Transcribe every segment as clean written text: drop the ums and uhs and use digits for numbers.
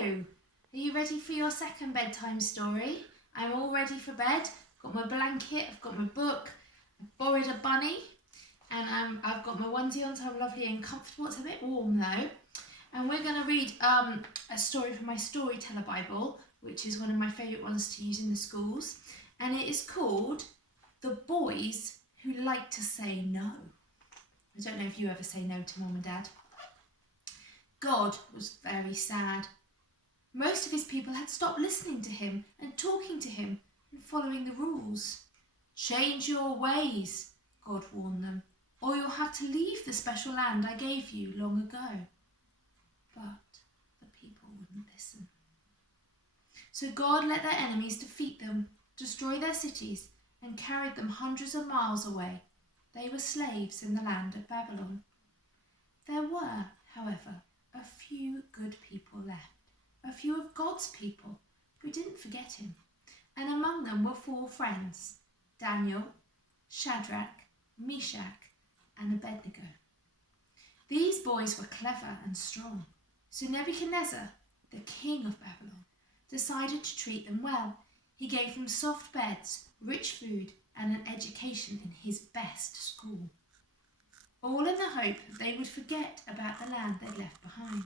Are you ready for your second bedtime story? I'm all ready for bed. I've got my blanket, I've got my book, I've borrowed a bunny, and I've got my onesie on, so I'm lovely and comfortable. It's a bit warm though. And we're going to read a story from my Storyteller Bible, which is one of my favourite ones to use in the schools. And it is called The Boys Who Like to Say No. I don't know if you ever say no to Mum and Dad. God was very sad. Most of his people had stopped listening to him and talking to him and following the rules. Change your ways, God warned them, or you'll have to leave the special land I gave you long ago. But the people wouldn't listen. So God let their enemies defeat them, destroy their cities, and carried them hundreds of miles away. They were slaves in the land of Babylon. There were, however, a few good people left, a few of God's people who didn't forget him. And among them were 4 friends, Daniel, Shadrach, Meshach, and Abednego. These boys were clever and strong, so Nebuchadnezzar, the king of Babylon, decided to treat them well. He gave them soft beds, rich food, and an education in his best school, all in the hope that they would forget about the land they'd left behind.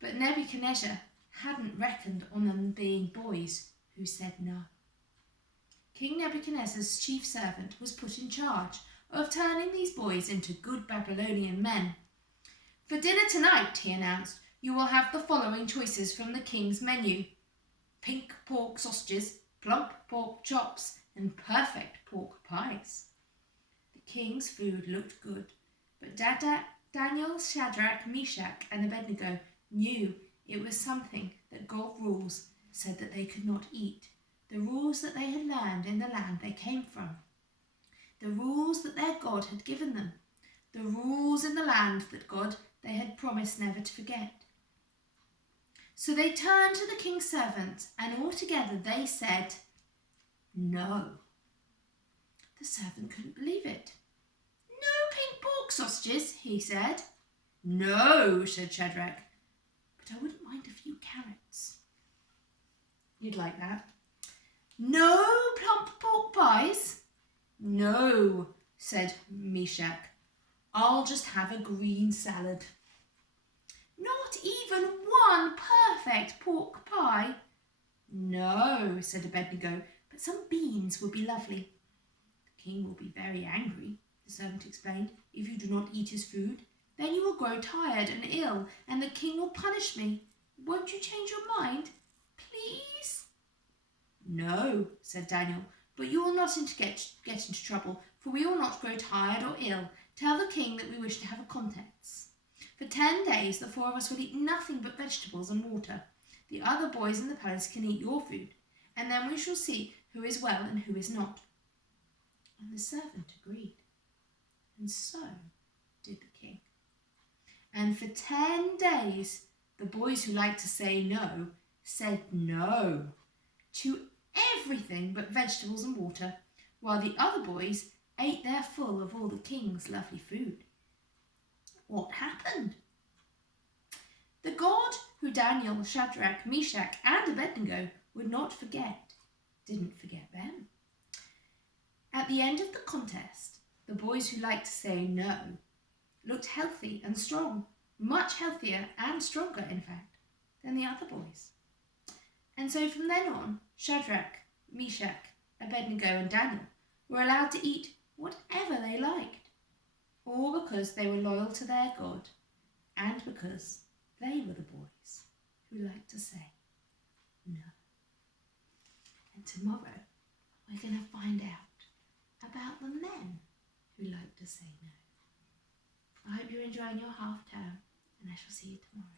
But Nebuchadnezzar hadn't reckoned on them being boys who said no. King Nebuchadnezzar's chief servant was put in charge of turning these boys into good Babylonian men. For dinner tonight, he announced, you will have the following choices from the king's menu: pink pork sausages, plump pork chops, and perfect pork pies. The king's food looked good, but Daniel, Shadrach, Meshach, and Abednego knew it was something that God's rules said that they could not eat, the rules that they had learned in the land they came from, the rules that their God had given them, the rules in the land that God they had promised never to forget. So they turned to the king's servants, and all together they said, no. The servant couldn't believe it. No pink pork sausages, he said. No, said Shadrach, but I wouldn't mind a few carrots. You'd like that. No plump pork pies? No, said Meshach. I'll just have a green salad. Not even one perfect pork pie? No, said Abednego, but some beans would be lovely. The king will be very angry, the servant explained, if you do not eat his food. Then you will grow tired and ill, and the king will punish me. Won't you change your mind, please? No, said Daniel, but you will not get into trouble, for we will not grow tired or ill. Tell the king that we wish to have a contest. For 10 days, the 4 of us will eat nothing but vegetables and water. The other boys in the palace can eat your food, and then we shall see who is well and who is not. And the servant agreed, and so did the king. And for 10 days, the boys who liked to say no said no to everything but vegetables and water, while the other boys ate their full of all the king's lovely food. What happened? The God who Daniel, Shadrach, Meshach, and Abednego would not forget, didn't forget them. At the end of the contest, the boys who liked to say no looked healthy and strong, much healthier and stronger, in fact, than the other boys. And so from then on, Shadrach, Meshach, Abednego, and Daniel were allowed to eat whatever they liked, all because they were loyal to their God and because they were the boys who liked to say no. And tomorrow we're going to find out about the men who like to say no. I hope you're enjoying your half term, and I shall see you tomorrow.